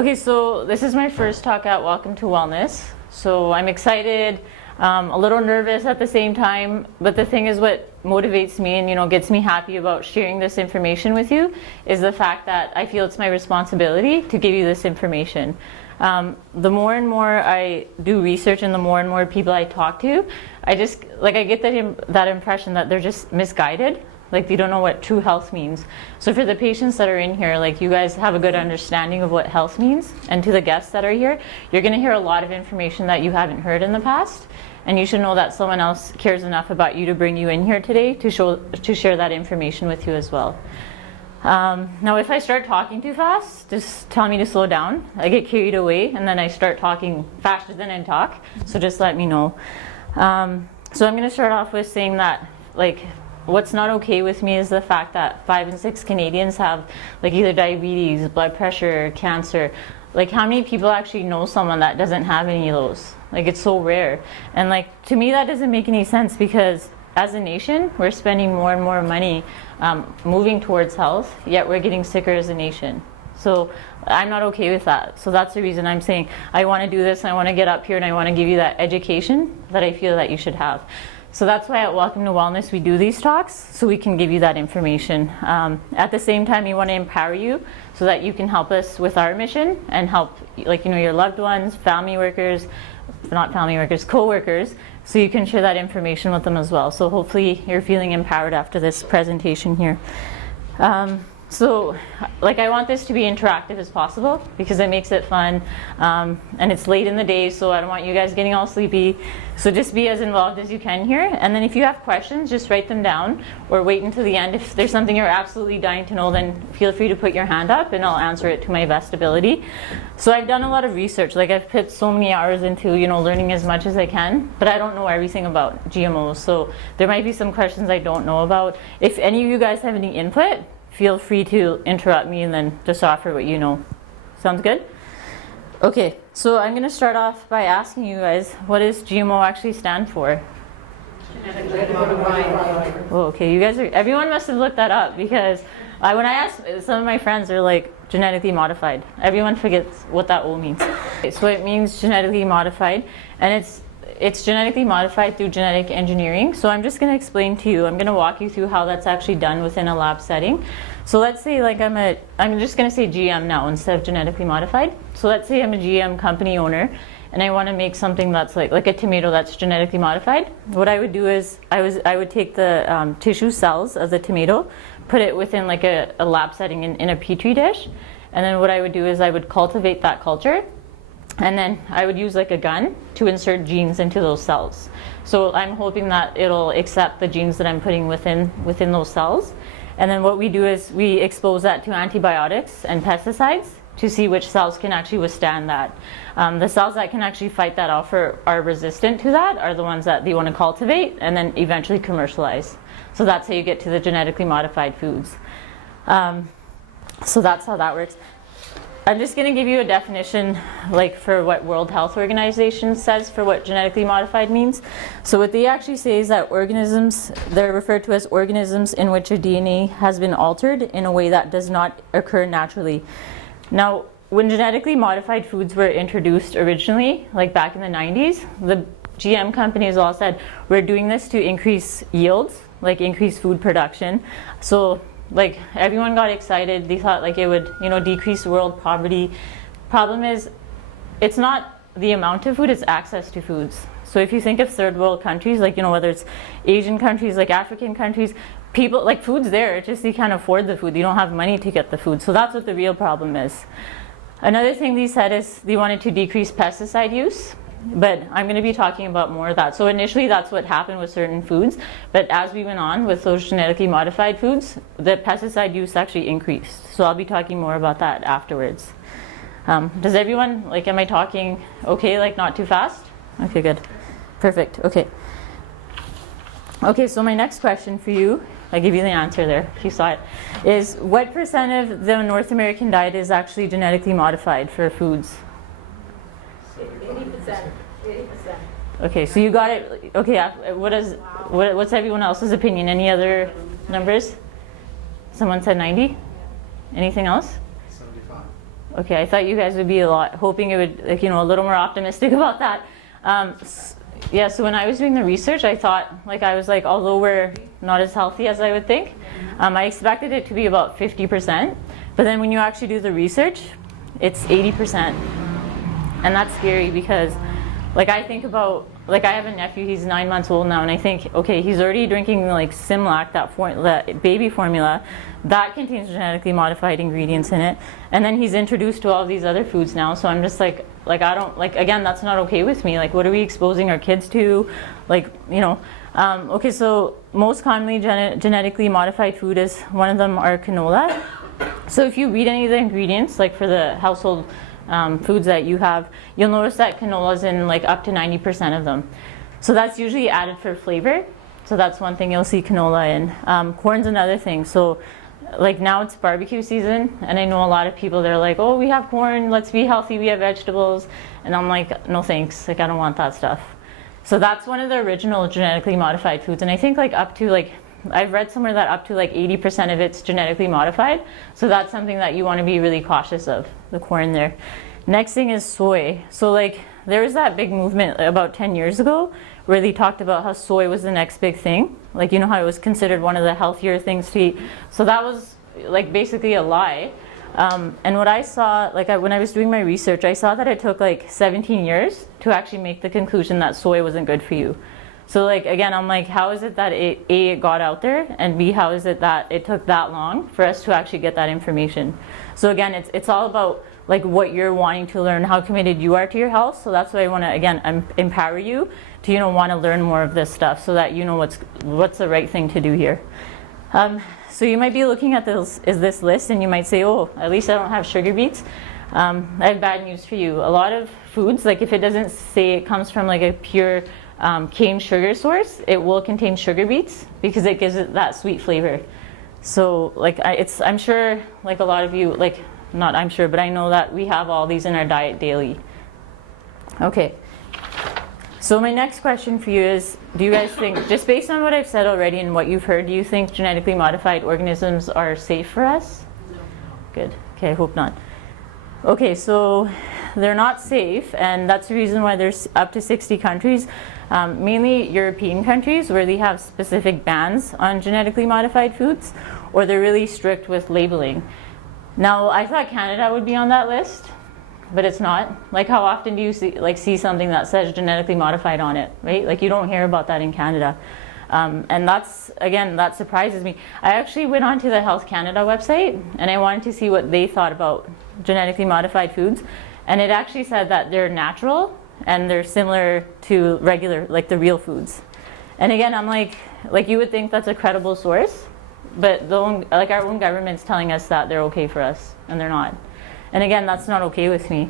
Okay, so this is my first talk at Welcome to Wellness. So I'm excited, a little nervous at the same time, but the thing is what motivates me and gets me happy about sharing this information with you is the fact that I feel it's my responsibility to give you this information. The more and more I do research and the more and more people I talk to, I get that impression that they're just misguided. Like they don't know what true health means. So for the patients that are in here, like you guys have a good understanding of what health means. And to the guests that are here, you're going to hear a lot of information that you haven't heard in the past. And you should know that someone else cares enough about you to bring you in here today to share that information with you as well. Now if I start talking too fast, just tell me to slow down. I get carried away and then I start talking faster than I talk. So just let me know. So I'm going to start off with saying that what's not okay with me is the fact that 5 in 6 Canadians have either diabetes, blood pressure, cancer. How many people actually know someone that doesn't have any of those? It's so rare. And to me that doesn't make any sense because as a nation we're spending more and more money moving towards health, yet we're getting sicker as a nation. So I'm not okay with that. So that's the reason I'm saying I want to do this, I want to get up here and I want to give you that education that I feel that you should have. So that's why at Welcome to Wellness we do these talks, so we can give you that information. At the same time, we want to empower you so that you can help us with our mission and help your loved ones, co-workers, so you can share that information with them as well. So hopefully you're feeling empowered after this presentation here. So I want this to be interactive as possible because it makes it fun, and it's late in the day, so I don't want you guys getting all sleepy. So just be as involved as you can here, and then if you have questions, just write them down or wait until the end. If there's something you're absolutely dying to know, then feel free to put your hand up and I'll answer it to my best ability. So I've done a lot of research, I've put so many hours into learning as much as I can, but I don't know everything about GMOs, so there might be some questions I don't know about. If any of you guys have any input, feel free to interrupt me and then just offer what you know. Sounds good? Okay, so I'm going to start off by asking you guys, what does GMO actually stand for? Genetically modified. Oh, okay, everyone must have looked that up because when I asked, some of my friends are genetically modified. Everyone forgets what that O means. So it means genetically modified, and it's genetically modified through genetic engineering. So I'm just going to explain to you, I'm going to walk you through how that's actually done within a lab setting. So let's say I'm just going to say GM now instead of genetically modified. So let's say I'm a GM company owner and I want to make something that's like a tomato that's genetically modified. What I would do is I would take the tissue cells of the tomato, put it within a lab setting in a petri dish, and then what I would do is I would cultivate that culture. And then I would use a gun to insert genes into those cells. So I'm hoping that it'll accept the genes that I'm putting within those cells. And then what we do is we expose that to antibiotics and pesticides to see which cells can actually withstand that. The cells that can actually fight that off or are resistant to that are the ones that they want to cultivate and then eventually commercialize. So that's how you get to the genetically modified foods. So that's how that works. I'm just going to give you a definition for what World Health Organization says for what genetically modified means. So what they actually say is that they're referred to as organisms in which a DNA has been altered in a way that does not occur naturally. Now, when genetically modified foods were introduced originally, back in the 90s, the GM companies all said, we're doing this to increase yields, increase food production. So everyone got excited. They thought it would decrease world poverty. Problem is, it's not the amount of food, it's access to foods. So if you think of third world countries, whether it's Asian countries, African countries, people, food's there, it's just you can't afford the food. You don't have money to get the food. So that's what the real problem is. Another thing they said is they wanted to decrease pesticide use. But I'm going to be talking about more of that. So initially that's what happened with certain foods, but as we went on with those genetically modified foods, the pesticide use actually increased. So I'll be talking more about that afterwards. Does everyone, am I talking okay, not too fast? Okay, good. Perfect, okay. Okay, so my next question for you, I give you the answer there, if you saw it, is what % of the North American diet is actually genetically modified for foods? 80%. Okay, so you got it. Okay, what's everyone else's opinion? Any other numbers? Someone said 90? Anything else? 75. Okay, I thought you guys would be hoping it would, like, a little more optimistic about that. Yeah, so when I was doing the research, I thought, I was like, although we're not as healthy as I would think, I expected it to be about 50%. But then when you actually do the research, it's 80%. And that's scary because, I think about, I have a nephew, he's 9 months old now, and I think, okay, he's already drinking Similac, that baby formula, that contains genetically modified ingredients in it, and then he's introduced to all these other foods now, so I'm just I don't, again, that's not okay with me. What are we exposing our kids to? Okay, so most commonly genetically modified food is, one of them are canola. So if you read any of the ingredients, for the household foods that you have, you'll notice that canola is in up to 90% of them. So that's usually added for flavor. So that's one thing you'll see canola in. Corn's another thing. So now it's barbecue season, and I know a lot of people, they're like, oh, we have corn, let's be healthy, we have vegetables. And I'm like, no thanks, I don't want that stuff. So that's one of the original genetically modified foods. And I think up to I've read somewhere that up to 80% of it's genetically modified. So that's something that you want to be really cautious of, the corn there. Next thing is soy. So there was that big movement about 10 years ago where they talked about how soy was the next big thing. How it was considered one of the healthier things to eat. So that was basically a lie. And what I saw, when I was doing my research, I saw that it took 17 years to actually make the conclusion that soy wasn't good for you. So again, I'm how is it that it got out there, and B, how is it that it took that long for us to actually get that information? So again, it's all about what you're wanting to learn, how committed you are to your health. So that's why I want to, again, empower you to want to learn more of this stuff, so that you know what's the right thing to do here. So you might be looking at this list, and you might say, oh, at least I don't have sugar beets. I have bad news for you. A lot of foods, if it doesn't say it comes from a pure cane sugar source, it will contain sugar beets because it gives it that sweet flavor. So I'm sure a lot of you, not I'm sure, but I know that we have all these in our diet daily. Okay, so my next question for you is, do you guys think, just based on what I've said already and what you've heard, do you think genetically modified organisms are safe for us? No. Good. Okay, I hope not. Okay, so they're not safe, and that's the reason why there's up to 60 countries, mainly European countries, where they have specific bans on genetically modified foods, or they're really strict with labeling. Now, I thought Canada would be on that list, but it's not. How often do you see something that says genetically modified on it, right? You don't hear about that in Canada. And that surprises me. I actually went onto the Health Canada website, and I wanted to see what they thought about genetically modified foods. And it actually said that they're natural and they're similar to regular, the real foods. And again, I'm you would think that's a credible source, but our own government's telling us that they're okay for us, and they're not. And again, that's not okay with me.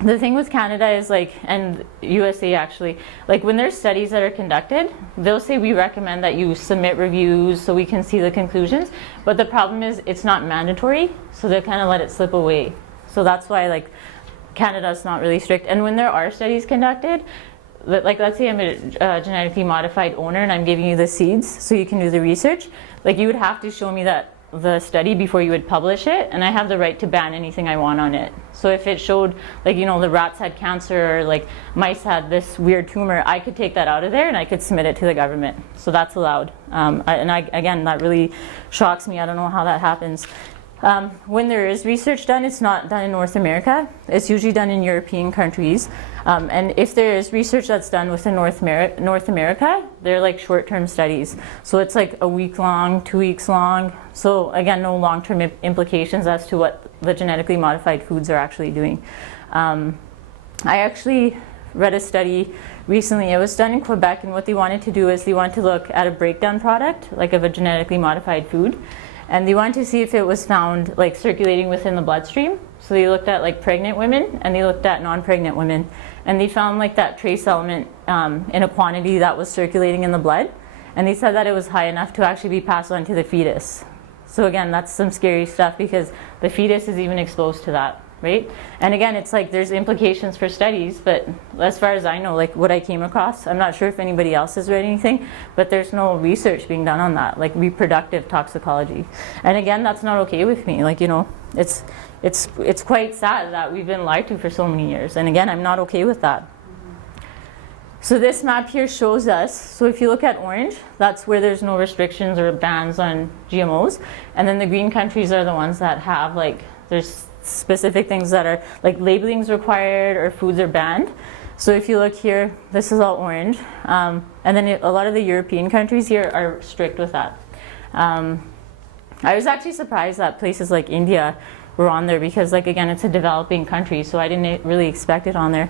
The thing with Canada is and USA actually, when there's studies that are conducted, they'll say we recommend that you submit reviews so we can see the conclusions. But the problem is it's not mandatory, so they kind of let it slip away. So that's why Canada's not really strict. And when there are studies conducted, let's say I'm a genetically modified owner and I'm giving you the seeds so you can do the research, you would have to show me the study before you would publish it, and I have the right to ban anything I want on it. So if it showed the rats had cancer, or mice had this weird tumor, I could take that out of there and I could submit it to the government. So that's allowed. Again, that really shocks me. I don't know how that happens. When there is research done, it's not done in North America. It's usually done in European countries. And if there is research that's done within North America, they're short-term studies. So it's a week long, 2 weeks long. So again, no long-term implications as to what the genetically modified foods are actually doing. I actually read a study recently. It was done in Quebec, and what they wanted to do is they wanted to look at a breakdown product, of a genetically modified food. And they wanted to see if it was found circulating within the bloodstream. So they looked at pregnant women, and they looked at non-pregnant women, and they found that trace element in a quantity that was circulating in the blood, and they said that it was high enough to actually be passed on to the fetus. So again, that's some scary stuff because the fetus is even exposed to that, right? And again, it's there's implications for studies, but as far as I know, what I came across, I'm not sure if anybody else has read anything, but there's no research being done on that, reproductive toxicology. And again, that's not okay with me. it's quite sad that we've been lied to for so many years. And again, I'm not okay with that. So this map here shows us, so if you look at orange, that's where there's no restrictions or bans on GMOs. And then the green countries are the ones that have, like, there's specific things that are, like, labeling's required or foods are banned. So if you look here, this is all orange. And then a lot of the European countries here are strict with that. I was actually surprised that places like India were on there because, like, again, it's a developing country, so I didn't really expect it on there.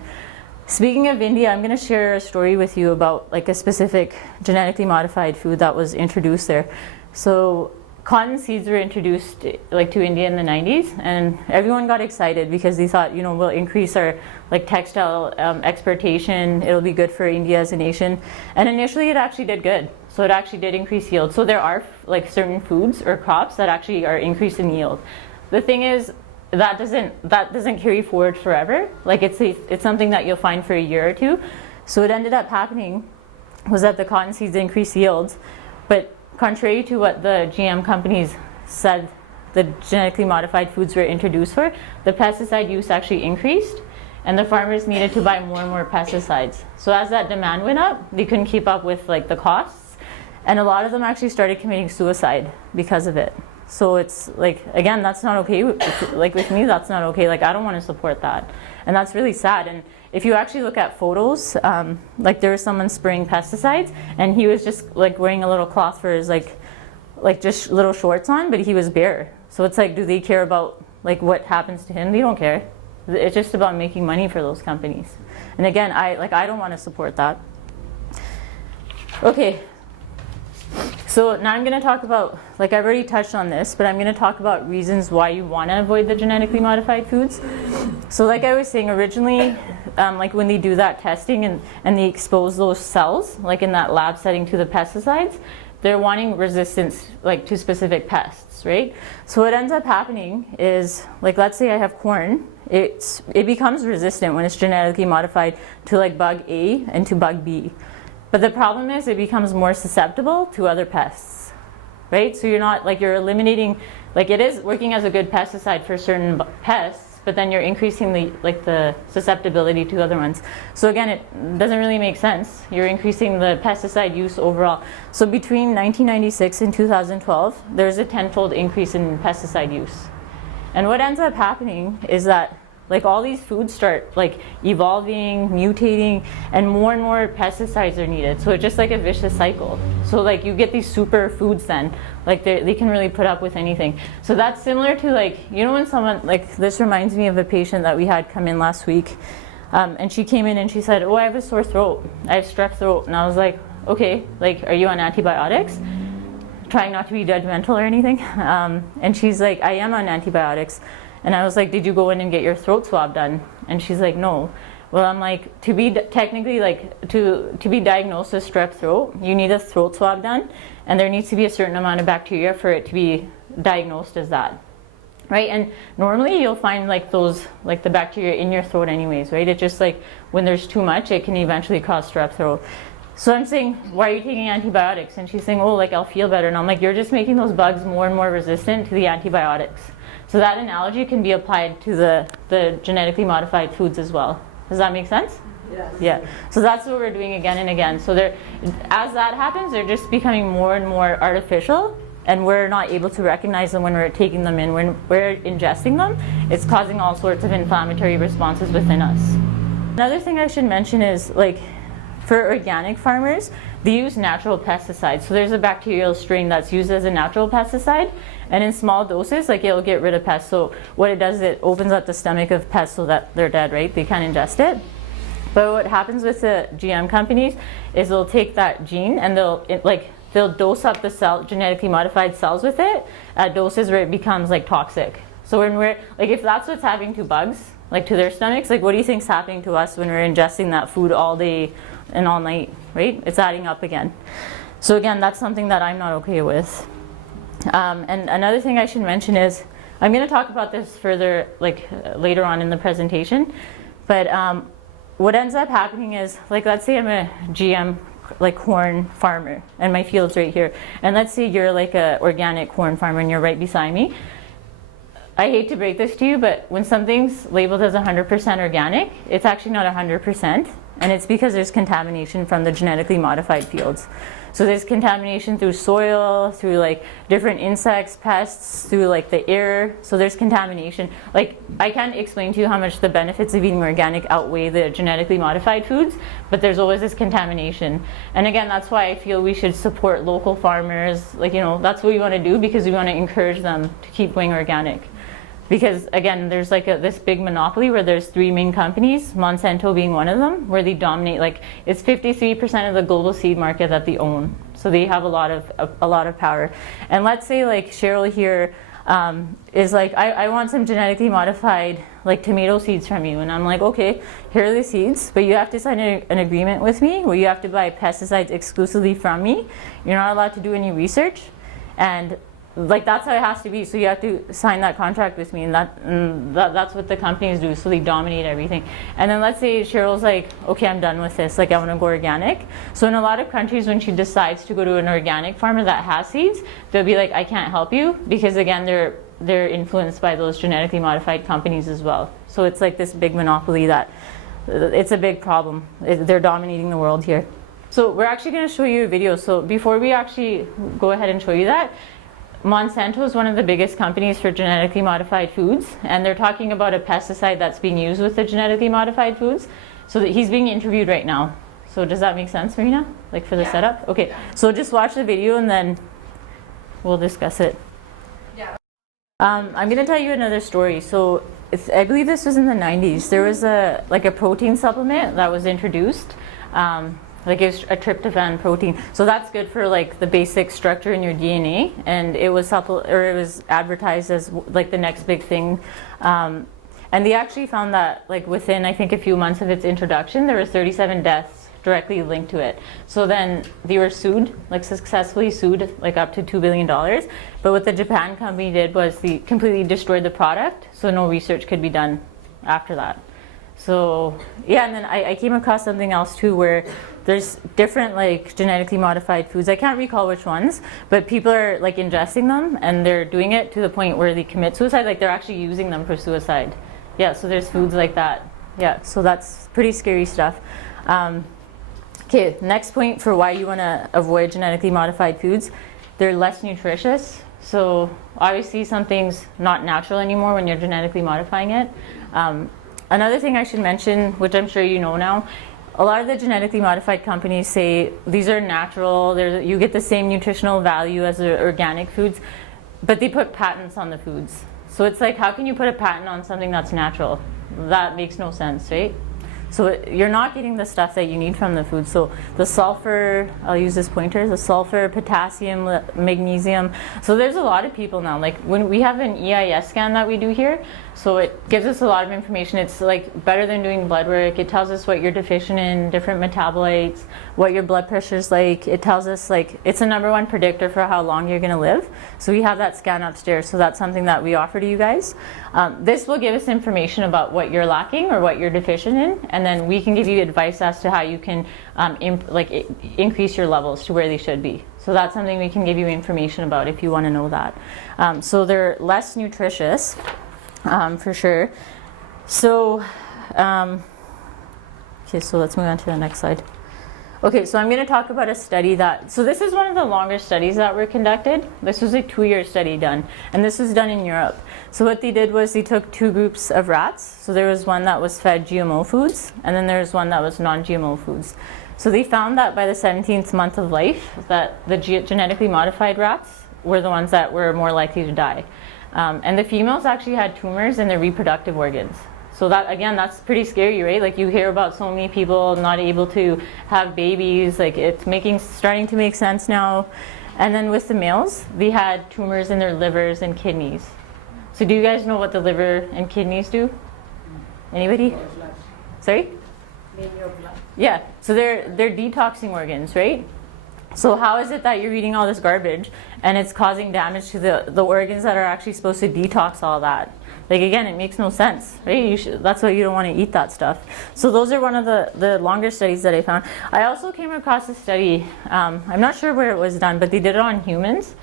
Speaking of India, I'm going to share a story with you about, like, a specific genetically modified food that was introduced there. So cotton seeds were introduced, like, to India in the 90s, and everyone got excited because they thought, you know, we'll increase our, like, textile exportation. It'll be good for India as a nation. And initially, it actually did good. So it actually did increase yield. So there are, like, certain foods or crops that actually are increased in yield. The thing is, that doesn't carry forward forever. Like, it's something that you'll find for a year or two. So what ended up happening was that the cotton seeds increased yields, but contrary to what the GM companies said the genetically modified foods were introduced for, the pesticide use actually increased, and the farmers needed to buy more and more pesticides. So as that demand went up, they couldn't keep up with, like, the costs, and a lot of them actually started committing suicide because of it. So it's, like, again, that's not okay. Like, with me, that's not okay. Like, I don't want to support that. And that's really sad. And if you actually look at photos, like, there was someone spraying pesticides, and he was just, like, wearing a little cloth for his, like just little shorts on, but he was bare. So it's like, do they care about, like, what happens to him? They don't care. It's just about making money for those companies. And again, I don't want to support that. Okay. So now I'm going to talk about, like, I've already touched on this, but I'm going to talk about reasons why you want to avoid the genetically modified foods. So like I was saying originally, like, when they do that testing and they expose those cells, like in that lab setting, to the pesticides, they're wanting resistance, like, to specific pests, right? So what ends up happening is, like, let's say I have corn, it becomes resistant when it's genetically modified to, like, bug A and to bug B. But the problem is it becomes more susceptible to other pests, right? So you're not, like, you're eliminating, like, it is working as a good pesticide for certain pests, but then you're increasing the susceptibility to other ones. So again, it doesn't really make sense. You're increasing the pesticide use overall. So between 1996 and 2012, there's a tenfold increase in pesticide use. And what ends up happening is that, like, all these foods start, like, evolving, mutating, and more pesticides are needed. So it's just like a vicious cycle. So, like, you get these super foods then, like, they can really put up with anything. So that's similar to, like, you know, when someone, like, this reminds me of a patient that we had come in last week, and she came in and she said, oh, I have a sore throat, I have strep throat. And I was like, okay, like, are you on antibiotics? Trying not to be judgmental or anything. And she's like, I am on antibiotics. And I was like, did you go in and get your throat swab done? And she's like, no. Well, I'm like, to be technically, like, to be diagnosed with strep throat, you need a throat swab done, and there needs to be a certain amount of bacteria for it to be diagnosed as that, right? And normally you'll find, like, those, like, the bacteria in your throat anyways, right? It's just like when there's too much, it can eventually cause strep throat. So I'm saying, why are you taking antibiotics? And she's saying, oh, like, I'll feel better. And I'm like, you're just making those bugs more and more resistant to the antibiotics. So that analogy can be applied to the genetically modified foods as well. Does that make sense? Yes. Yeah. So that's what we're doing again and again. So as that happens, they're just becoming more and more artificial, and we're not able to recognize them when we're taking them in. When we're ingesting them, it's causing all sorts of inflammatory responses within us. Another thing I should mention is, like, for organic farmers, they use natural pesticides. So there's a bacterial strain that's used as a natural pesticide, and in small doses, like, it'll get rid of pests. So what it does is it opens up the stomach of pests so that they're dead, right? They can't ingest it. But what happens with the GM companies is they'll take that gene and they'll dose up the genetically modified cells with it at doses where it becomes, like, toxic. So when we're, like, if that's what's happening to bugs, like, to their stomachs, like, what do you think's happening to us when we're ingesting that food all day and all night, right? It's adding up again. So again, that's something that I'm not okay with. And another thing I should mention is, I'm going to talk about this further, like, later on in the presentation, but what ends up happening is, like, let's say I'm a GM, like, corn farmer, and my field's right here, and let's say you're, like, a organic corn farmer and you're right beside me. I hate to break this to you, but when something's labeled as 100% organic, it's actually not 100%, and it's because there's contamination from the genetically modified fields. So there's contamination through soil, through like different insects, pests, through like the air. So there's contamination. Like, I can't explain to you how much the benefits of eating organic outweigh the genetically modified foods, but there's always this contamination. And again, that's why I feel we should support local farmers. Like, you know, that's what we want to do, because we want to encourage them to keep going organic. Because again, there's like this big monopoly where there's 3 main companies, Monsanto being one of them, where they dominate. Like, it's 53% of the global seed market that they own. So they have a lot of power. And let's say like Cheryl here is like, I want some genetically modified like tomato seeds from you. And I'm like, okay, here are the seeds, but you have to sign an agreement with me where you have to buy pesticides exclusively from me. You're not allowed to do any research. And like, that's how it has to be. So you have to sign that contract with me, and that's what the companies do. So they dominate everything. And then let's say Cheryl's like, okay, I'm done with this. Like, I want to go organic. So in a lot of countries, when she decides to go to an organic farmer that has seeds, they'll be like, I can't help you, because again, they're influenced by those genetically modified companies as well. So it's like this big monopoly that it's a big problem. They're dominating the world here. So we're actually going to show you a video. So before we actually go ahead and show you that, Monsanto is one of the biggest companies for genetically modified foods, and they're talking about a pesticide that's being used with the genetically modified foods. So that he's being interviewed right now. So does that make sense, Marina? Like, for the setup? Okay, so just watch the video and then we'll discuss it. Yeah. I'm going to tell you another story. So I believe this was in the 90s. There was a protein supplement that was introduced. Like, it's a tryptophan protein, so that's good for like the basic structure in your DNA, and it was advertised as like the next big thing, and they actually found that like within, I think, a few months of its introduction, there were 37 deaths directly linked to it. So then they were sued, like successfully sued, like up to $2 billion. But what the Japan company did was they completely destroyed the product, so no research could be done after that. So yeah, and then I came across something else too, where there's different like genetically modified foods. I can't recall which ones, but people are like ingesting them, and they're doing it to the point where they commit suicide. Like, they're actually using them for suicide. Yeah, so there's foods like that. Yeah, so that's pretty scary stuff. Okay, next point for why you want to avoid genetically modified foods. They're less nutritious. So obviously something's not natural anymore when you're genetically modifying it. Another thing I should mention, which I'm sure you know now, a lot of the genetically modified companies say these are natural, you get the same nutritional value as the organic foods, but they put patents on the foods. So it's like, how can you put a patent on something that's natural? That makes no sense, right? So you're not getting the stuff that you need from the food. So the sulfur, I'll use this pointer, the sulfur, potassium, magnesium. So there's a lot of people now, like when we have an EIS scan that we do here, so it gives us a lot of information. It's like better than doing blood work. It tells us what you're deficient in, different metabolites, what your blood pressure's like. It tells us, like, it's the #1 predictor for how long you're gonna live. So we have that scan upstairs. So that's something that we offer to you guys. This will give us information about what you're lacking or what you're deficient in, and then we can give you advice as to how you can increase your levels to where they should be. So that's something we can give you information about if you want to know that. So they're less nutritious, for sure. So, okay, so let's move on to the next slide. Okay, so I'm going to talk about a study so this is one of the longer studies that were conducted. This was a 2-year study done, and this was done in Europe. So what they did was they took 2 groups of rats. So there was one that was fed GMO foods, and then there was one that was non-GMO foods. So they found that by the 17th month of life, that the genetically modified rats were the ones that were more likely to die. And the females actually had tumors in their reproductive organs. So that, again, that's pretty scary, right? Like, you hear about so many people not able to have babies. Like, it's starting to make sense now. And then with the males, they had tumors in their livers and kidneys. So do you guys know what the liver and kidneys do? Anybody? Sorry? Yeah, so they're detoxing organs, right? So how is it that you're eating all this garbage and it's causing damage to the organs that are actually supposed to detox all that? Like, again, it makes no sense, right? That's why you don't want to eat that stuff. So those are one of the longer studies that I found. I also came across a study, I'm not sure where it was done, but they did it on humans.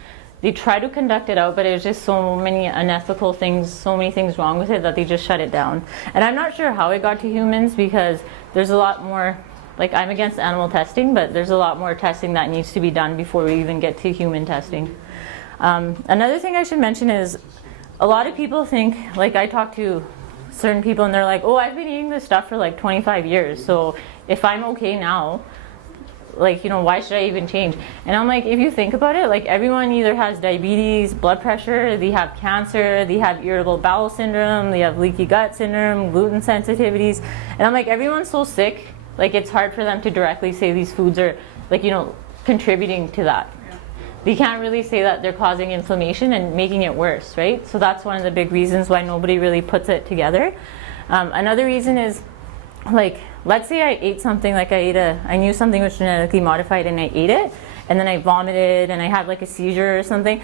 they try to conduct it out, but there's just so many unethical things, so many things wrong with it that they just shut it down. And I'm not sure how it got to humans, because there's a lot more, like, I'm against animal testing, but there's a lot more testing that needs to be done before we even get to human testing. Another thing I should mention is a lot of people think, like, I talk to certain people and they're like, oh, I've been eating this stuff for like 25 years, so if I'm okay now, like, you know, why should I even change? And I'm like, if you think about it, like, everyone either has diabetes, blood pressure, they have cancer, they have irritable bowel syndrome, they have leaky gut syndrome, gluten sensitivities. And I'm like, everyone's so sick, like, it's hard for them to directly say these foods are, like, you know, contributing to that. They can't really say that they're causing inflammation and making it worse, right? So that's one of the big reasons why nobody really puts it together. Another reason is, like, let's say I ate something, like I knew something was genetically modified and I ate it, and then I vomited and I had like a seizure or something,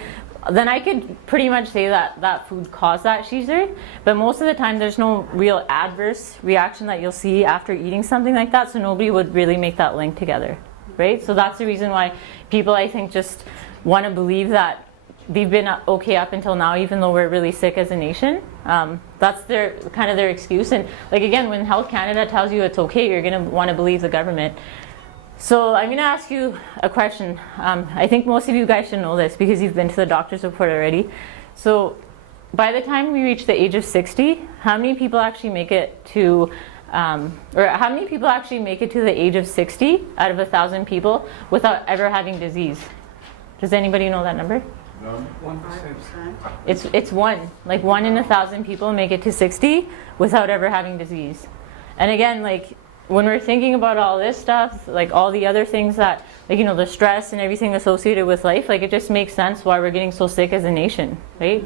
then I could pretty much say that that food caused that seizure. But most of the time there's no real adverse reaction that you'll see after eating something like that, so nobody would really make that link together, right? So that's the reason why people, I think, just want to believe that they've been okay up until now, even though we're really sick as a nation. That's their kind of their excuse. And like, again, when Health Canada tells you it's okay, you're going to want to believe the government. So I'm going to ask you a question. I think most of you guys should know this because you've been to the doctor's report already. So by the time we reach the age of 60, how many people actually make it to or how many people actually make it to the age of 60 out of 1,000 people without ever having disease? Does anybody know that number? No. 1%. It's one. Like 1 in 1,000 people make it to 60 without ever having disease. And again, like, when we're thinking about all this stuff, like all the other things that, like, you know, the stress and everything associated with life, like, it just makes sense why we're getting so sick as a nation, right?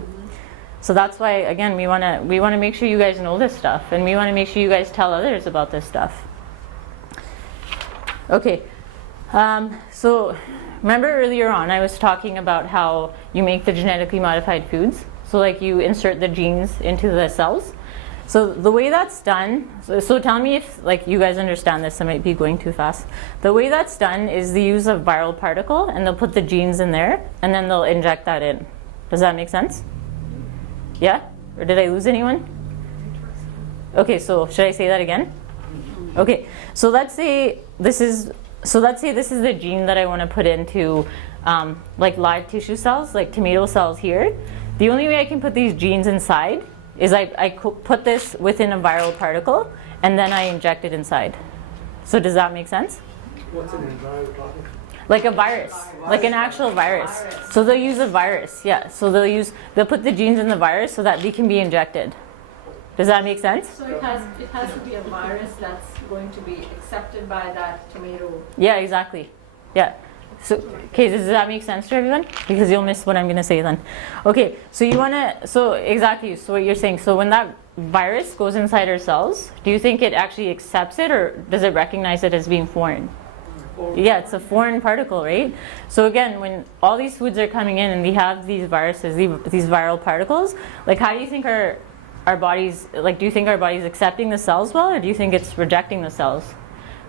So that's why, again, we want to make sure you guys know this stuff, and we want to make sure you guys tell others about this stuff. Okay. So remember earlier on I was talking about how you make the genetically modified foods. So like, you insert the genes into the cells. So the way that's done, so tell me if, like, you guys understand this. I might be going too fast. The way that's done is the use of viral particle, and they'll put the genes in there and then they'll inject that in. Does that make sense? Yeah? Or did I lose anyone? Okay, so should I say that again? Okay, so let's say this is the gene that I want to put into like live tissue cells, like tomato cells here. The only way I can put these genes inside is I put this within a viral particle and then I inject it inside. So does that make sense? What's an viral particle? Like a virus, like an actual virus. So they'll use a virus, yeah. So they'll put the genes in the virus so that they can be injected. Does that make sense? So it has to be a virus that's going to be accepted by that tomato. Yeah, exactly. Yeah. So, okay, does that make sense to everyone? Because you'll miss what I'm going to say then. Okay, so you want to, so exactly, so what you're saying, so when that virus goes inside our cells, do you think it actually accepts it, or does it recognize it as being foreign? Yeah, it's a foreign particle, right? So again, when all these foods are coming in and we have these viruses, these viral particles, like, how do you think our bodies, like, do you think our body's accepting the cells well, or do you think it's rejecting the cells?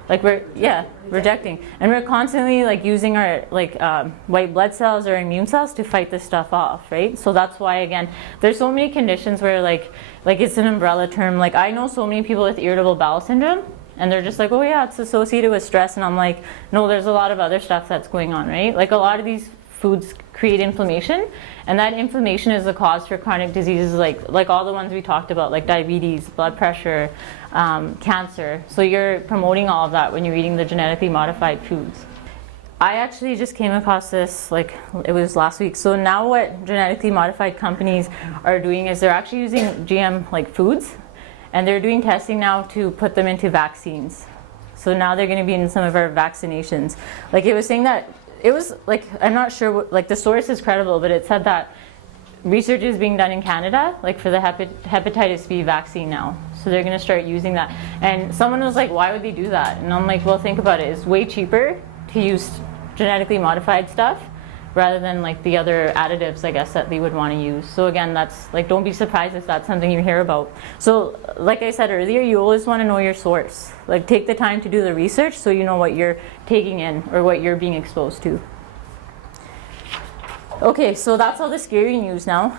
Like, rejecting. And we're constantly, like, using our, like, white blood cells or immune cells to fight this stuff off, right? So that's why, again, there's so many conditions where, like it's an umbrella term. Like, I know so many people with irritable bowel syndrome, and they're just like, oh yeah, it's associated with stress. And I'm like, no, there's a lot of other stuff that's going on, right? Like, a lot of these foods create inflammation, and that inflammation is the cause for chronic diseases like all the ones we talked about, like diabetes, blood pressure, cancer. So you're promoting all of that when you're eating the genetically modified foods. I actually just came across this, like, it was last week. So now what genetically modified companies are doing is they're actually using GM, like, foods, and they're doing testing now to put them into vaccines. So now they're going to be in some of our vaccinations. Like, it was saying that, it was, like, I'm not sure what, like, the source is credible, but it said that research is being done in Canada, like, for the hepatitis B vaccine now. So they're going to start using that. And someone was like, why would they do that? And I'm like, well, think about it. It's way cheaper to use genetically modified stuff rather than, like, the other additives, I guess, that they would want to use. So again, that's, like, don't be surprised if that's something you hear about. So like I said earlier, you always want to know your source. Like, take the time to do the research so you know what you're taking in or what you're being exposed to. Okay, so that's all the scary news now.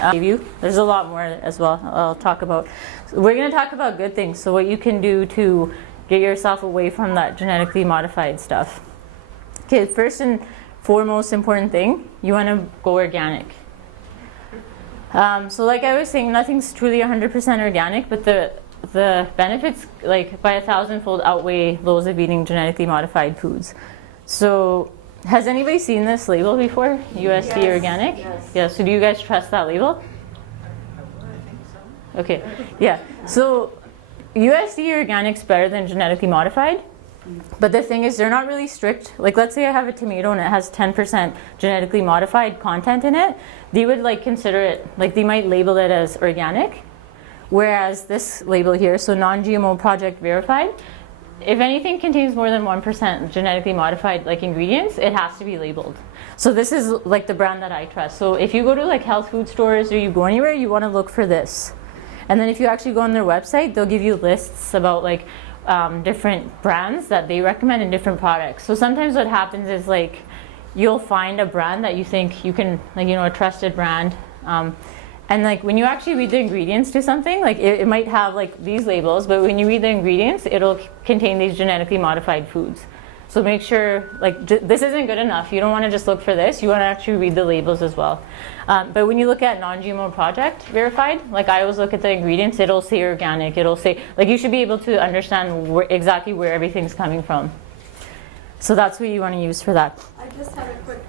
There's a lot more as well I'll talk about. So we're going to talk about good things, so what you can do to get yourself away from that genetically modified stuff. Okay, first and foremost important thing, you want to go organic. So like I was saying, nothing's truly 100% organic, but the benefits like by 1,000-fold outweigh those of eating genetically modified foods. So has anybody seen this label before? USD Yes. organic? Yes. Yeah, so do you guys trust that label? Okay, yeah. So USD organic's better than genetically modified. But the thing is, they're not really strict. Like, let's say I have a tomato and it has 10% genetically modified content in it. They would like consider it, like they might label it as organic. Whereas this label here, so non-GMO project verified, if anything contains more than 1% genetically modified like ingredients, it has to be labeled. So this is like the brand that I trust. So if you go to like health food stores or you go anywhere, you want to look for this. And then if you actually go on their website, they'll give you lists about like different brands that they recommend in different products. So sometimes what happens is like you'll find a brand that you think you can, like, you know, a trusted brand. And like when you actually read the ingredients to something, like it might have like these labels, but when you read the ingredients, it'll contain these genetically modified foods. So make sure, like, this isn't good enough. You don't want to just look for this. You want to actually read the labels as well. But when you look at non-GMO project verified, like I always look at the ingredients, it'll say organic. It'll say, like, you should be able to understand exactly where everything's coming from. So that's what you want to use for that. I just have a quick,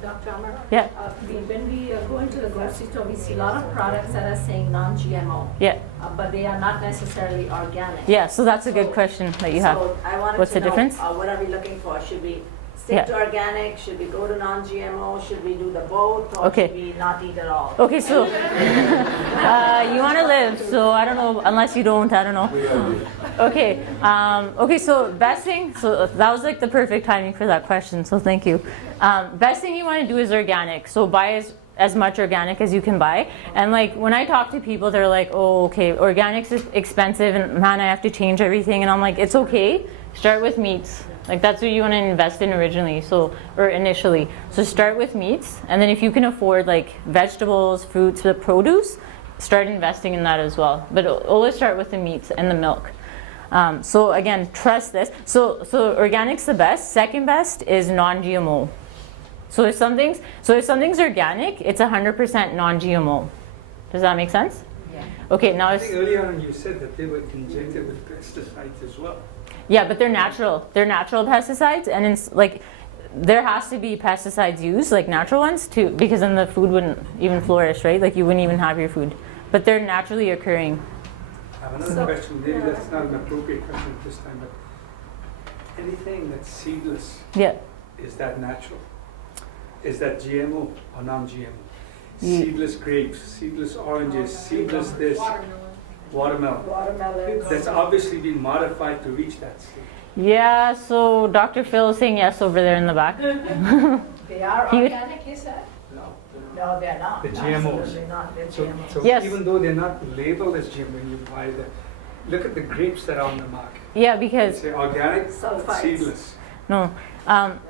Dr. Amar. Yeah. When we go into the grocery store, we see a lot of products that are saying non-GMO. Yeah. But they are not necessarily organic. Yeah, so that's a good question that you have. So I wanted What's to the know, difference? what are we looking for? Should we stick Yeah. to organic? Should we go to non-GMO? Should we do the both? Or Okay. should we not eat at all? Okay, so you want to live, so I don't know, unless you don't, I don't know. Okay, okay, so best thing, so that was like the perfect timing for that question, so thank you. Best thing you want to do is organic, so buy as much organic as you can buy. And like when I talk to people, they're like, oh, okay, organic's is expensive and man, I have to change everything. And I'm like, it's okay, start with meats. Like that's what you want to invest in originally, or initially. So start with meats, and then if you can afford like vegetables, fruits, the produce, start investing in that as well. But always start with the meats and the milk. So again, trust this. So organic's the best. Second best is non-GMO. So if something's organic, it's 100% non-GMO. Does that make sense? Yeah. Okay, now I it's. think earlier on you said that they were injected with pesticides as well. Yeah, but they're natural. They're natural pesticides, and it's like there has to be pesticides used, like natural ones, too, because then the food wouldn't even flourish, right? Like you wouldn't even have your food. But they're naturally occurring. I have another question. Maybe that's not an appropriate question at this time, but anything that's seedless, Yeah. is that natural? Is that GMO or non-GMO? Ye- Seedless grapes, seedless oranges, seedless this, watermelon. Watermelon. That's obviously been modified to reach that stage. Yeah. So Dr. Phil is saying yes over there in the back. They are He would- organic, you said? No. No, they're not. The GMOs. Absolutely not. They're So, GMOs. so Yes. even though they're not labeled as GMO when you buy them, look at the grapes that are on the market. Yeah, They because say organic, Sulfites. seedless. no.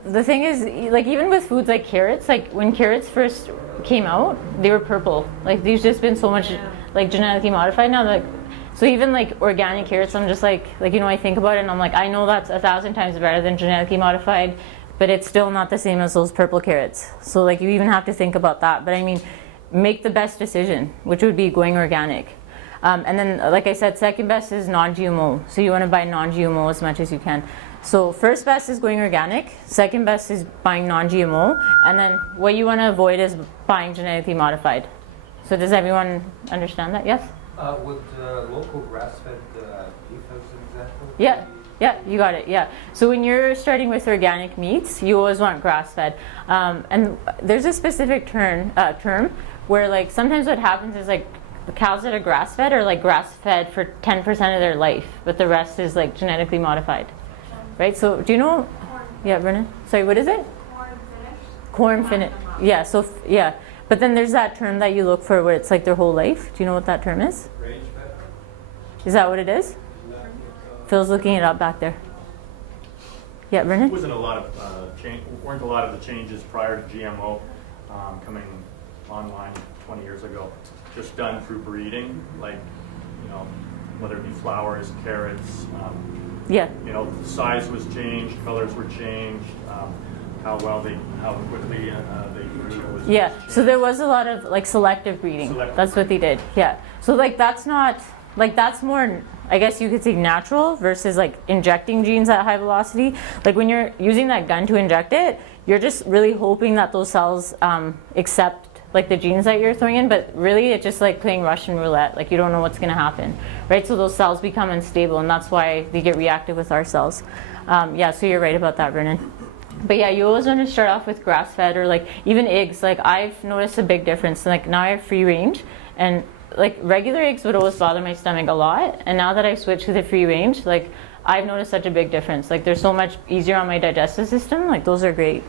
The thing is, like even with foods like carrots, like when carrots first came out, they were purple. Like there's just been so much like genetically modified now. Like so even like organic carrots, I'm just like you know I think about it and I'm like I know that's 1,000 times better than genetically modified, but it's still not the same as those purple carrots. So like you even have to think about that. But I mean, make the best decision, which would be going organic. And then, like I said, second best is non-GMO. So you want to buy non-GMO as much as you can. So first best is going organic. Second best is buying non-GMO. And then what you want to avoid is buying genetically modified. So does everyone understand that? Yes? Would local grass-fed beef as an example? Yeah. Yeah, you got it. Yeah. So when you're starting with organic meats, you always want grass-fed. And there's a specific term where like sometimes what happens is like the cows that are grass-fed are like grass-fed for 10% of their life, but the rest is like genetically modified, right? So do you know? Yeah, Brennan. Sorry, what is it? Corn finished. Yeah. So yeah, but then there's that term that you look for where it's like their whole life. Do you know what that term is? Range-fed? Is that what it is? Phil's looking it up back there. Yeah, Brennan. Weren't a lot of the changes prior to GMO coming online 20 years ago, just done through breeding, like, you know, whether it be flowers, carrots, Yeah. you know, the size was changed, colors were changed, how quickly they grew was Yeah, changed. so there was a lot of like selective breeding. Selective That's what they did. Yeah. So like that's not like that's more, I guess you could say, natural versus like injecting genes at high velocity. Like when you're using that gun to inject it, you're just really hoping that those cells accept like the genes that you're throwing in, but really it's just like playing Russian roulette. Like you don't know what's going to happen, right? So those cells become unstable, and that's why they get reactive with our cells. Yeah, so you're right about that, Vernon. But yeah, you always want to start off with grass-fed or like even eggs. Like I've noticed a big difference. Like now I have free range, and like regular eggs would always bother my stomach a lot. And now that I switched to the free range, like I've noticed such a big difference. Like they're so much easier on my digestive system. Like those are great.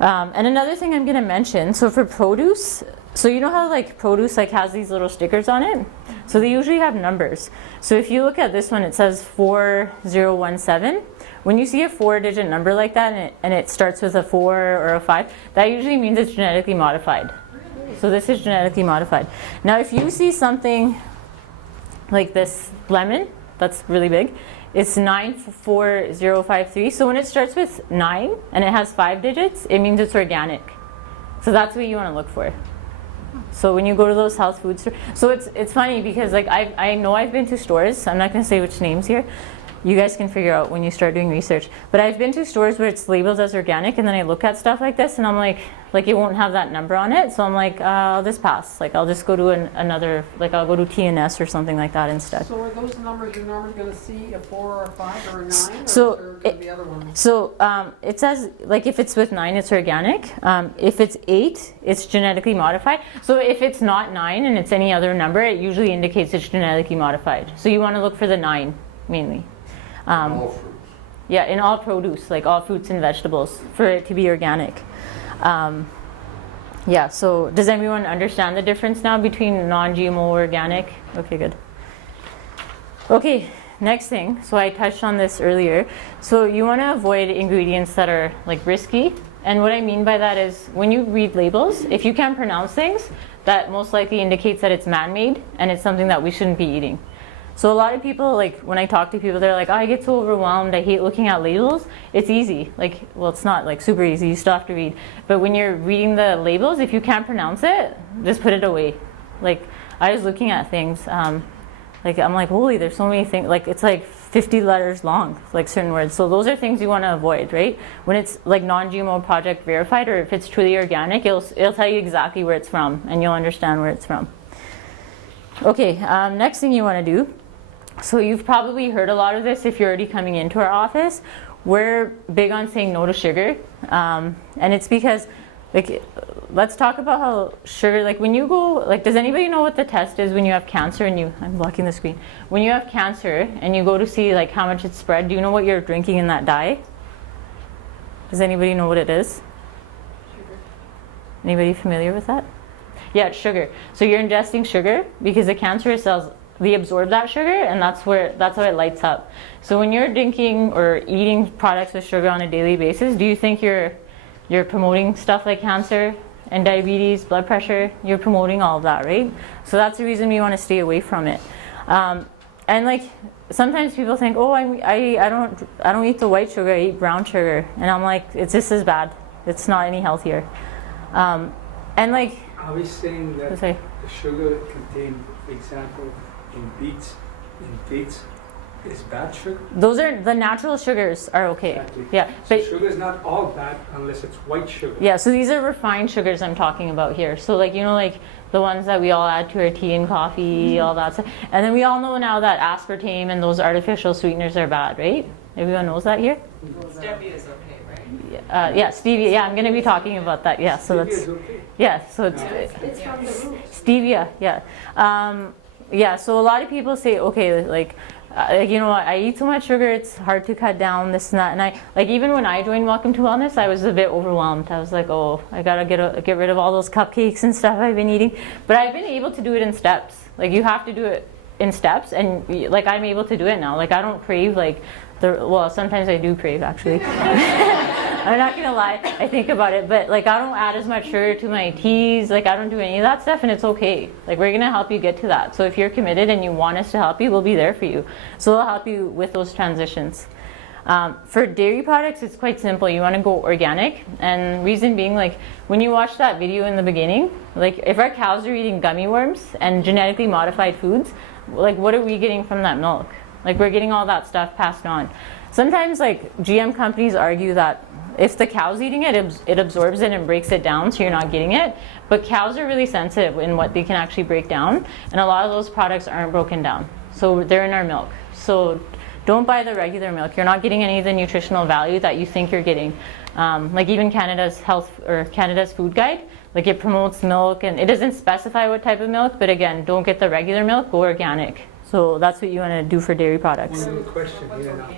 And another thing I'm going to mention, so for produce, so you know how like produce like has these little stickers on it? So they usually have numbers. So if you look at this one, it says 4017. When you see a 4-digit number like that and it starts with a 4 or a 5, that usually means it's genetically modified. So this is genetically modified. Now if you see something like this lemon, that's really big, it's 94053. So when it starts with 9 and it has 5 digits, it means it's organic. So that's what you want to look for. So when you go to those health food stores, so it's funny because like I know I've been to stores, I'm not going to say which names here. You guys can figure out when you start doing research. But I've been to stores where it's labeled as organic, and then I look at stuff like this and I'm like it won't have that number on it. So I'm like, I'll just pass. Like I'll just go to another, like I'll go to TNS or something like that instead. So are those numbers you're normally going to see, a 4 or a 5 or a 9? So or could be other ones? So it says like if it's with 9, it's organic. If it's 8, it's genetically modified. So if it's not 9 and it's any other number, it usually indicates it's genetically modified. So you want to look for the 9 mainly. All fruits. Yeah, in all produce, like all fruits and vegetables, for it to be organic. Yeah, so does everyone understand the difference now between non-GMO organic? Okay, good. Okay, next thing. So I touched on this earlier. So you want to avoid ingredients that are like risky. And what I mean by that is when you read labels, if you can't pronounce things, that most likely indicates that it's man-made and it's something that we shouldn't be eating. So a lot of people, like when I talk to people, they're like, oh, I get so overwhelmed, I hate looking at labels. It's easy. Like, well, it's not like super easy, you still have to read. But when you're reading the labels, if you can't pronounce it, just put it away. Like, I was looking at things, like I'm like, holy, there's so many things, like it's like 50 letters long, like certain words. So those are things you want to avoid, right? When it's like non-GMO project verified, or if it's truly organic, it'll tell you exactly where it's from, and you'll understand where it's from. Okay, next thing you want to do. So you've probably heard a lot of this if you're already coming into our office. We're big on saying no to sugar. And it's because, like, let's talk about how sugar, like when you go, like does anybody know what the test is when you have cancer and I'm blocking the screen. When you have cancer and you go to see like how much it's spread, do you know what you're drinking in that dye? Does anybody know what it is? Sugar. Anybody familiar with that? Yeah, it's sugar. So you're ingesting sugar because the cancerous cells, they absorb that sugar, and that's how it lights up. So when you're drinking or eating products with sugar on a daily basis, do you think you're promoting stuff like cancer and diabetes, blood pressure? You're promoting all of that, right? So that's the reason we want to stay away from it. And like sometimes people think, oh, I don't eat the white sugar, I eat brown sugar, and I'm like, it's just as bad. It's not any healthier. And like, Are we saying that sorry. the sugar contained, for example, in beets is bad sugar? Those are the natural sugars are okay. Exactly. Yeah, So but sugar is not all bad unless it's white sugar. yeah, so these are refined sugars I'm talking about here. So like, you know, like the ones that we all add to our tea and coffee, all that stuff. And then we all know now that aspartame and those artificial sweeteners are bad, right? Everyone knows that here? Stevia is okay, right? Yeah, stevia. Yeah, I'm going to be talking about that. Yeah, so Stevia that's is okay. yeah. So it's It's from the root. stevia. Yeah, yeah. So a lot of people say, okay, like you know what, I eat so much sugar, it's hard to cut down this and that. And I like even when I joined Welcome to Wellness, I was a bit overwhelmed. I was like, oh, I gotta get rid of all those cupcakes and stuff I've been eating. But I've been able to do it in steps. Like you have to do it in steps, and like I'm able to do it now. Like I don't crave like well, sometimes I do crave actually. I'm not gonna lie, I think about it, but like I don't add as much sugar to my teas, like I don't do any of that stuff, and it's okay. Like we're gonna help you get to that. So if you're committed and you want us to help you, we'll be there for you. So we'll help you with those transitions. For dairy products, it's quite simple. You want to go organic, and reason being, like when you watch that video in the beginning, like if our cows are eating gummy worms and genetically modified foods, like what are we getting from that milk? Like we're getting all that stuff passed on. Sometimes like GM companies argue that if the cow's eating it, it absorbs it and breaks it down, so you're not getting it. But cows are really sensitive in what they can actually break down, and a lot of those products aren't broken down. So they're in our milk. So don't buy the regular milk. You're not getting any of the nutritional value that you think you're getting. Like even Canada's health or Canada's food guide, like it promotes milk and it doesn't specify what type of milk, but again, don't get the regular milk, go organic. So that's what you want to do for dairy products. One little question here now.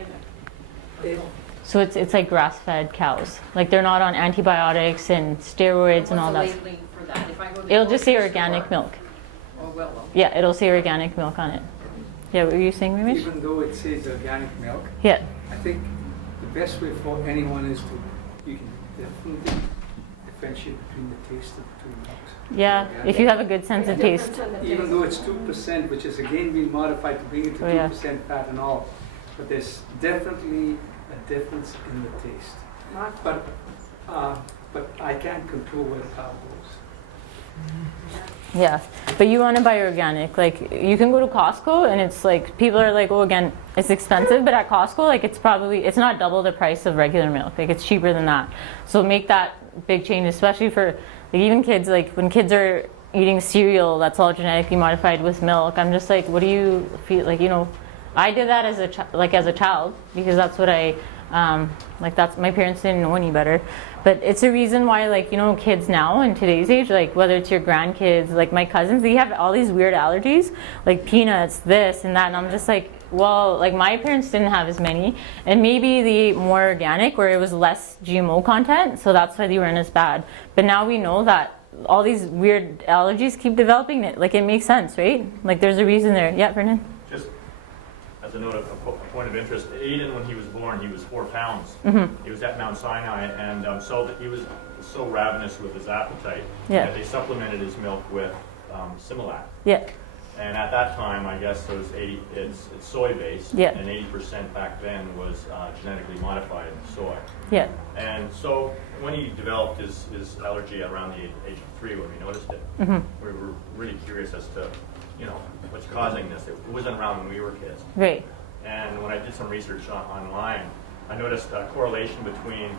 So it's like grass-fed cows. Like they're not on antibiotics and steroids and all that. What's the labeling for that? If I go to the It'll just say grocery organic store- milk. Oh, well. Yeah, it'll say organic milk on it. Yeah, what were you saying, Ramesh? Even though it says organic milk, Yeah. I think the best way for anyone is you can definitely differentiate between the taste of the two milks. Yeah, if you have a good sense of taste. Even though it's 2%, which is again being modified to bring it to Oh, yeah. 2% fat and all, but there's definitely a difference in the taste. But I can't control where the cow goes. Yeah, but you want to buy organic. Like you can go to Costco and it's like people are like, oh, again, it's expensive, but at Costco, like it's not double the price of regular milk. Like it's cheaper than that. So make that big change, especially for like even kids. Like when kids are eating cereal that's all genetically modified with milk, I'm just like, what do you feel like? You know, I did that as a child because that's what I. Like that's my parents didn't know any better, but it's a reason why, like, you know, kids now in today's age, like whether it's your grandkids, like my cousins, they have all these weird allergies, like peanuts, this and that, and I'm just like, well, like my parents didn't have as many, and maybe the more organic where it was less GMO content, so that's why they weren't as bad. But now we know that all these weird allergies keep developing. It like it makes sense, right? Like there's a reason there. Yeah, Vernon. Just as a note of a point of interest, Aiden, when he was born, he was 4 pounds. Mm-hmm. He was at Mount Sinai, and so that he was so ravenous with his appetite Yeah. that they supplemented his milk with Similac. Yeah. And at that time, I guess it was it's soy-based, Yeah. and 80% back then was genetically modified soy. Yeah. And so when he developed his allergy around the age of 3, when we noticed it, Mm-hmm. we were really curious as to, you know, what's causing this. It wasn't around when we were kids. Right. And when I did some research online, I noticed a correlation between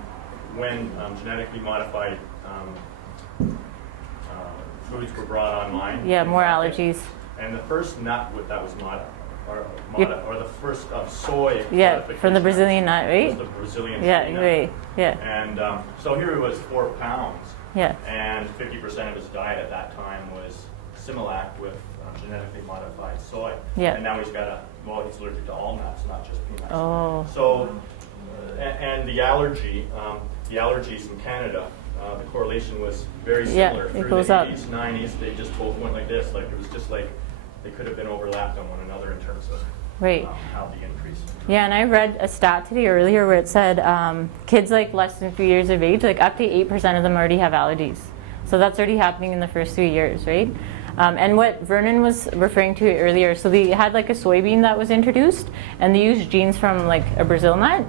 when genetically modified foods were brought online. Yeah, more allergies. And the first nut that was or the first of soy. Yeah, from the Brazilian nut, right? Was the Brazilian Yeah, nut. right. Yeah. And so here it was 4 pounds, Yeah. and 50% of his diet at that time was Similac with genetically modified soy. Yeah. And now he's he's allergic to all nuts, not just peanuts. Oh. So, and the allergies in Canada, the correlation was very Yeah, similar. it Through goes the up. 80s, 90s, they just both went like this. Like it was just like they could have been overlapped on one another in terms of Right. how the increase. Yeah, and I read a stat today earlier where it said kids like less than 3 years of age, like up to 8% of them already have allergies. So that's already happening in the first 3 years, right? And what Vernon was referring to earlier, so they had like a soybean that was introduced, and they used genes from like a Brazil nut.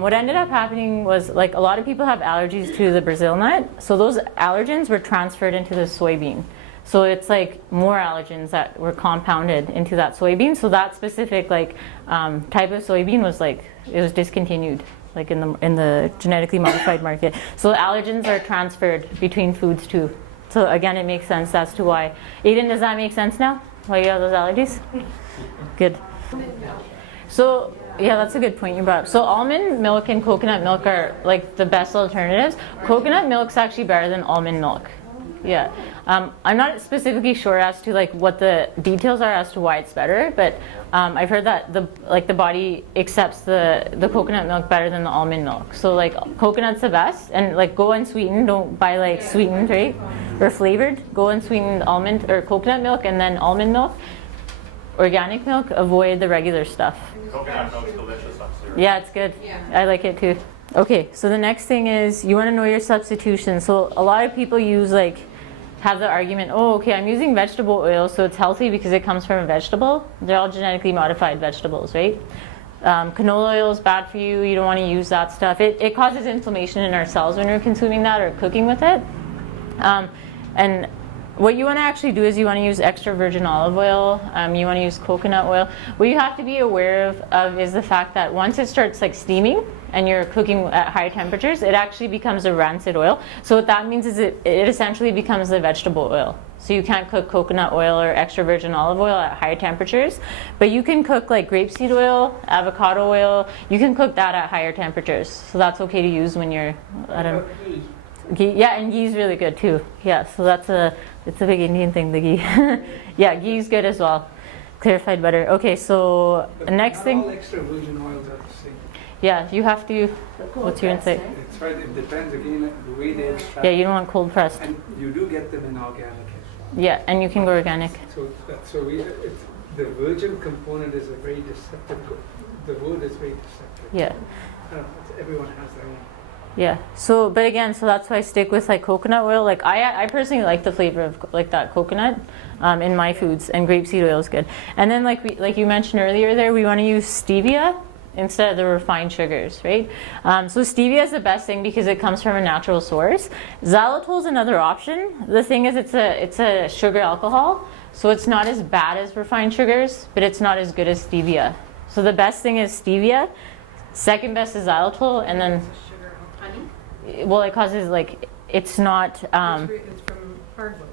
What ended up happening was like a lot of people have allergies to the Brazil nut, so those allergens were transferred into the soybean. So it's like more allergens that were compounded into that soybean. So that specific like type of soybean was like it was discontinued, like in the genetically modified market. So allergens are transferred between foods too. So again, it makes sense as to why. Aiden, does that make sense now? Why you have those allergies? Good. So yeah, that's a good point you brought up. So almond milk and coconut milk are like the best alternatives. Coconut milk's actually better than almond milk. Yeah, I'm not specifically sure as to like what the details are as to why it's better, but I've heard that the body accepts the coconut milk better than the almond milk. So like coconut's the best, and like go unsweetened. Don't buy like sweetened, right, or flavored. Go unsweetened almond or coconut milk, and then almond milk. Organic milk, avoid the regular stuff. Coconut milk's delicious on cereal. Yeah, it's good. Yeah. I like it too. Okay, so the next thing is you want to know your substitutions. So a lot of people have the argument, oh, okay, I'm using vegetable oil, so it's healthy because it comes from a vegetable. They're all genetically modified vegetables, right? Canola oil is bad for you. You don't want to use that stuff. It causes inflammation in our cells when we're consuming that or cooking with it. And what you want to actually do is you want to use extra virgin olive oil. You want to use coconut oil. What you have to be aware of is the fact that once it starts like steaming and you're cooking at high temperatures, it actually becomes a rancid oil. So what that means is it essentially becomes a vegetable oil. So you can't cook coconut oil or extra virgin olive oil at high temperatures, but you can cook like grapeseed oil, avocado oil. You can cook that at higher temperatures. So that's okay to use when you're at a ghee. Yeah, and ghee is really good too. Yeah, so it's a big Indian thing, the ghee. Yeah, ghee is good as well. Clarified butter. Okay, so next Not thing. all extra virgin oils are the same. Yeah, you have to. What's your insight? It's right, it depends again the way they extract. Yeah, you don't want cold pressed. And you do get them in organic as well. Yeah, and you can go organic. The virgin component is a very deceptive. The word is very deceptive. Yeah. Everyone has their own. Yeah. So, but again, so that's why I stick with like coconut oil. Like I personally like the flavor of like that coconut in my foods, and grapeseed oil is good. And then like you mentioned earlier, there we want to use stevia instead of the refined sugars, right? So stevia is the best thing because it comes from a natural source. Xylitol is another option. The thing is, it's a sugar alcohol, so it's not as bad as refined sugars, but it's not as good as stevia. So the best thing is stevia. Second best is xylitol, and then well, it causes like it's not. It's from hardwood.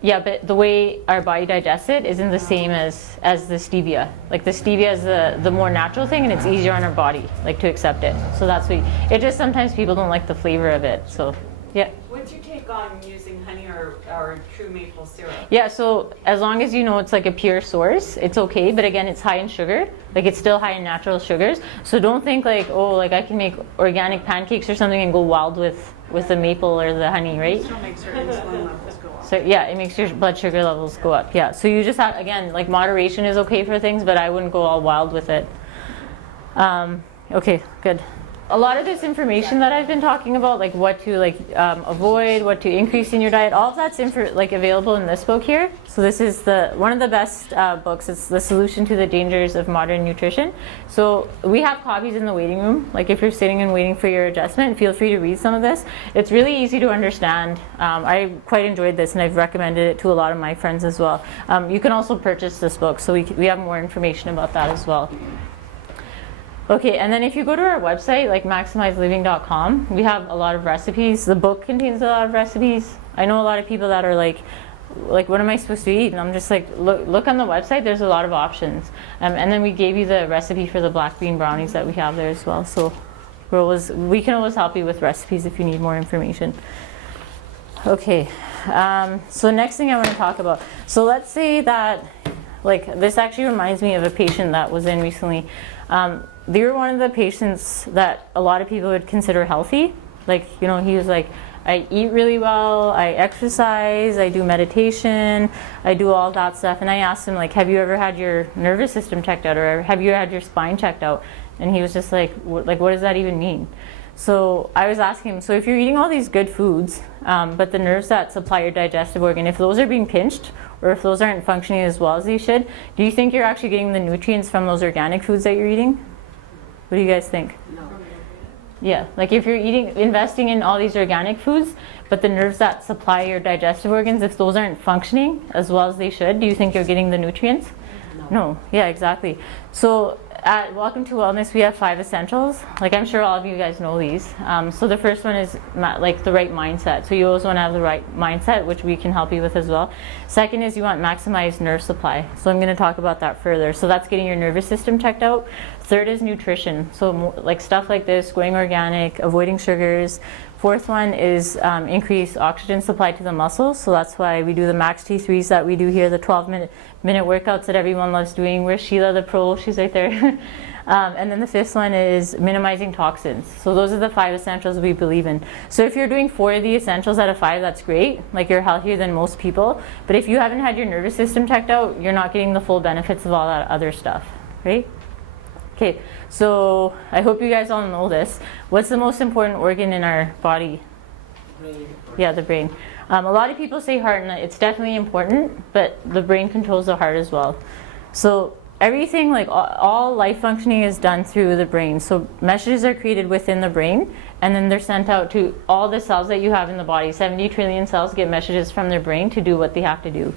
Yeah, but the way our body digests it isn't the same as the stevia. Like the stevia is the more natural thing, and it's easier on our body like to accept it. So that's what it just sometimes people don't like the flavor of it. So yeah. What's your take on using honey or true maple syrup? Yeah, so as long as you know it's like a pure source, it's okay. But again, it's high in sugar. Like it's still high in natural sugars. So don't think like, oh, like I can make organic pancakes or something and go wild with the maple or the honey, right? Still makes your insulin levels go up. So yeah, it makes your blood sugar levels go up. Yeah, so you just have, again, like moderation is okay for things, but I wouldn't go all wild with it. Okay, good. A lot of this information that I've been talking about, like what to avoid, what to increase in your diet, all of that's available in this book here. So this is one of the best books. It's The Solution to the Dangers of Modern Nutrition. So we have copies in the waiting room. Like if you're sitting and waiting for your adjustment, feel free to read some of this. It's really easy to understand. I quite enjoyed this, and I've recommended it to a lot of my friends as well. You can also purchase this book, so we have more information about that as well. Okay, and then if you go to our website, like maximizeliving.com, we have a lot of recipes. The book contains a lot of recipes. I know a lot of people that are like, what am I supposed to eat? And I'm just like, look on the website, there's a lot of options. And then we gave you the recipe for the black bean brownies that we have there as well. So we can always help you with recipes if you need more information. Okay, so next thing I want to talk about. So let's say that, like, this actually reminds me of a patient that was in recently. They were one of the patients that a lot of people would consider healthy. Like, he was like, I eat really well, I exercise, I do meditation, I do all that stuff. And I asked him, like, have you ever had your nervous system checked out, or have you had your spine checked out? And he was just like, what does that even mean? So I was asking him, so if you're eating all these good foods, but the nerves that supply your digestive organ, if those are being pinched, or if those aren't functioning as well as they should, do you think you're actually getting the nutrients from those organic foods that you're eating? What do you guys think? No. Yeah, like if you're investing in all these organic foods, but the nerves that supply your digestive organs, if those aren't functioning as well as they should, do you think you're getting the nutrients? No. Yeah, exactly. So at Welcome to Wellness, we have 5 essentials. Like, I'm sure all of you guys know these. So the first one is like the right mindset. So you always want to have the right mindset, which we can help you with as well. Second is you want maximized nerve supply. So I'm going to talk about that further. So that's getting your nervous system checked out. Third is nutrition. So like stuff like this, going organic, avoiding sugars. Fourth one is increase oxygen supply to the muscles. So that's why we do the max T3s that we do here, the 12-minute workouts that everyone loves doing. Where's Sheila, the pro? She's right there. And then the fifth one is minimizing toxins. So those are the 5 essentials we believe in. So if you're doing 4 of the essentials out of 5, that's great. Like, you're healthier than most people. But if you haven't had your nervous system checked out, you're not getting the full benefits of all that other stuff, right? Okay, so I hope you guys all know this. What's the most important organ in our body? Brain. Yeah, the brain. A lot of people say heart, and it's definitely important, but the brain controls the heart as well. So everything, like all life functioning is done through the brain. So messages are created within the brain, and then they're sent out to all the cells that you have in the body. 70 trillion cells get messages from their brain to do what they have to do.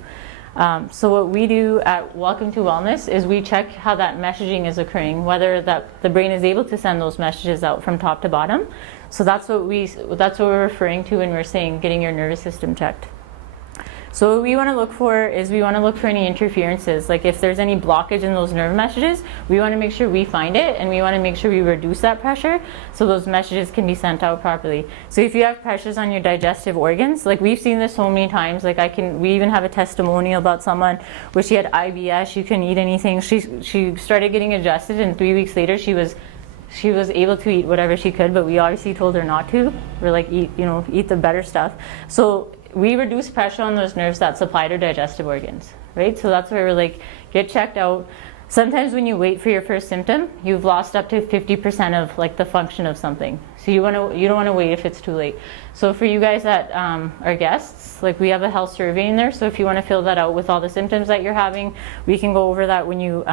So what we do at Welcome to Wellness is we check how that messaging is occurring, whether that the brain is able to send those messages out from top to bottom. So that's what we're referring to when we're saying getting your nervous system checked. So what we want to look for is we want to look for any interferences. Like if there's any blockage in those nerve messages, we want to make sure we find it, and we want to make sure we reduce that pressure so those messages can be sent out properly. So if you have pressures on your digestive organs, like we've seen this so many times, like we even have a testimonial about someone where she had IBS, she couldn't eat anything. She started getting adjusted, and 3 weeks later she was able to eat whatever she could, but we obviously told her not to. We're like, eat the better stuff. So we reduce pressure on those nerves that supply to digestive organs, right? So that's where we're like, get checked out. Sometimes when you wait for your first symptom, you've lost up to 50% of like the function of something. So you don't want to wait if it's too late. So for you guys that are guests, like we have a health survey in there. So if you want to fill that out with all the symptoms that you're having, we can go over that when you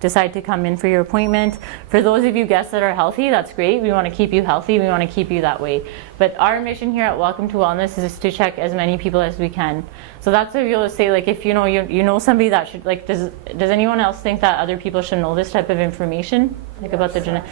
decide to come in for your appointment. For those of you guests that are healthy, that's great. We want to keep you healthy. We want to keep you that way. But our mission here at Welcome to Wellness is to check as many people as we can. So that's what we'll say, like if you know somebody that should, like, does anyone else think that other people should know this type of information? Like about the genetic?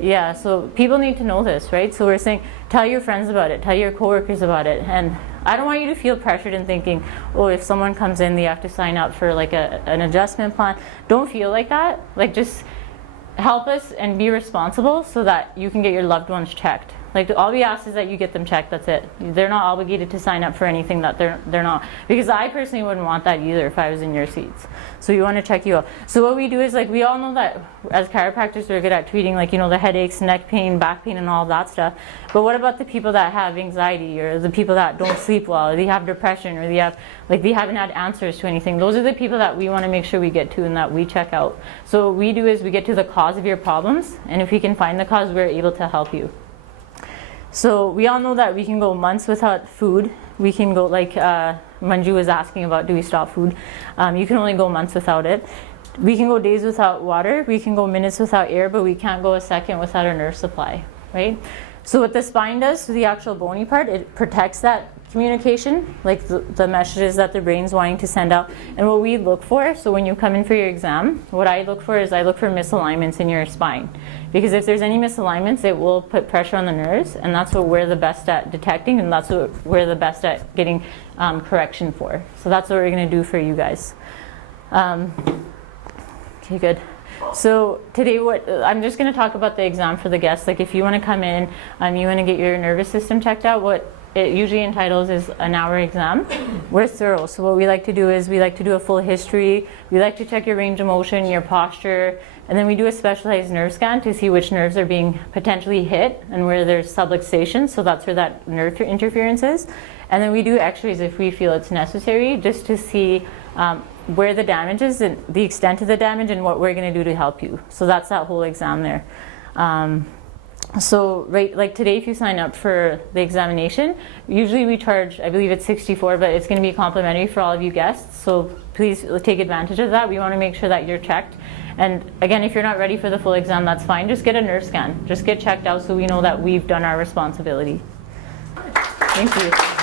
Yeah, so people need to know this, right? So we're saying, tell your friends about it, tell your coworkers about it. And I don't want you to feel pressured in thinking, oh, if someone comes in, they have to sign up for like an adjustment plan. Don't feel like that. Like just help us and be responsible so that you can get your loved ones checked. Like all we ask is that you get them checked, that's it. They're not obligated to sign up for anything that they're not. Because I personally wouldn't want that either if I was in your seats. So we want to check you out. So what we do is, like, we all know that as chiropractors we're good at treating, like, the headaches, neck pain, back pain and all that stuff. But what about the people that have anxiety, or the people that don't sleep well, or they have depression, or they haven't had answers to anything? Those are the people that we want to make sure we get to and that we check out. So what we do is we get to the cause of your problems, and if we can find the cause, we're able to help you. So we all know that we can go months without food. We can go, like Manju was asking about, do we stop food? You can only go months without it. We can go days without water. We can go minutes without air, but we can't go a second without our nerve supply, right? So what the spine does to the actual bony part, it protects that communication, like the messages that the brain's wanting to send out. And what we look for, so when you come in for your exam, what I look for is I look for misalignments in your spine. Because if there's any misalignments, it will put pressure on the nerves, and that's what we're the best at detecting, and that's what we're the best at getting correction for. So that's what we're going to do for you guys. Okay, good. So today, I'm just going to talk about the exam for the guests. Like if you want to come in, you want to get your nervous system checked out, what it usually entitles is an hour exam. We're thorough. So what we like to do is we like to do a full history. We like to check your range of motion, your posture, and then we do a specialized nerve scan to see which nerves are being potentially hit and where there's subluxation. So that's where that nerve interference is. And then we do x-rays if we feel it's necessary, just to see where the damage is and the extent of the damage and what we're going to do to help you. So that's that whole exam there. So right, like today, if you sign up for the examination, usually we charge, I believe it's $64, but it's going to be complimentary for all of you guests. So please take advantage of that. We want to make sure that you're checked. And again, if you're not ready for the full exam, that's fine. Just get a nerve scan. Just get checked out so we know that we've done our responsibility. Thank you.